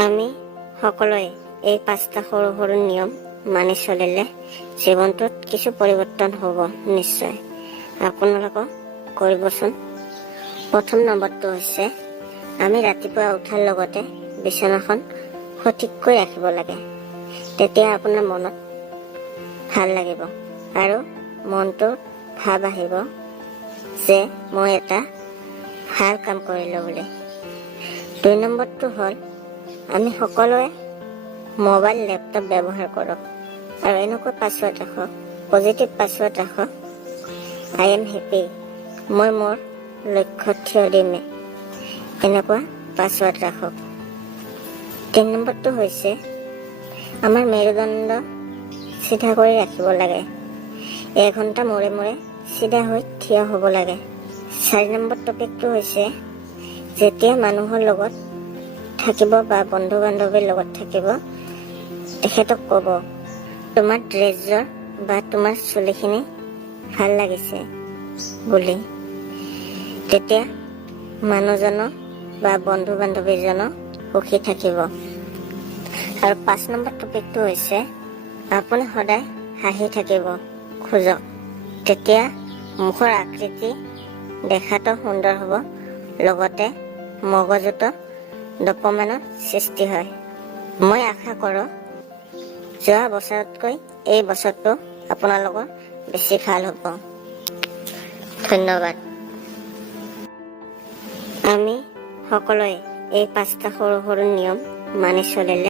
আমি সকলোৱে এই 5টা সৰু সৰু নিয়ম মানি চলিলে জীৱনটোত কিছু পৰিৱৰ্তন হ'ব নিশ্চয়। আপোনালোকক কৰিবচোন। প্ৰথম নম্বৰটো হৈছে আমি ৰাতিপুৱা উঠাৰ লগতে বিছনাখন সঠিককৈ ৰাখিব লাগে। তেতিয়া আপোনাৰ মনত ভাল লাগিব আৰু মনটো ভাৱ আহিব যে মই এটা ভাল কাম কৰিলোঁ বুলি। 2 নম্বৰটো হ'ল আমি সকলোৱে মোবাইল লেপটপ ব্যৱহাৰ কৰক আৰু এনেকুৱা পাছৱৰ্ড ৰাখক, পজিটিভ পাছৱৰ্ড ৰাখক। আই এম হেপী, মই মোৰ লক্ষ্যত থিয় দিমে, এনেকুৱা পাছৱৰ্ড ৰাখক। 3 নম্বৰটো হৈছে আমাৰ মেৰুদণ্ড চিধা কৰি ৰাখিব লাগে। 1 ঘণ্টা মূৰে মূৰে চিধা হৈ থিয় হ'ব লাগে। 4 নম্বৰ টপিকটো হৈছে যেতিয়া মানুহৰ লগত থাকিব বা বন্ধু বান্ধৱীৰ লগত থাকিব তেখেতক ক'ব তোমাৰ ড্ৰেছযোৰ বা তোমাৰ চুলিখিনি ভাল লাগিছে বুলি। তেতিয়া মানুহজনো বা বন্ধু বান্ধৱীজনো সুখী থাকিব। আৰু 5 নম্বৰ টপিকটো হৈছে আপুনি সদায় হাঁহি থাকিব খোজক। তেতিয়া মুখৰ আকৃতি দেখাটো সুন্দৰ হ'ব, লগতে মগজুতো ডপামিনৰ সৃষ্টি হয়। মই আশা কৰোঁ যোৱা বছৰতকৈ এই বছৰটো আপোনালোকৰ বেছি ভাল হ'ব। ধন্যবাদ। আমি সকলোৱে এই 5টা সৰু সৰু নিয়ম মানি চলিলে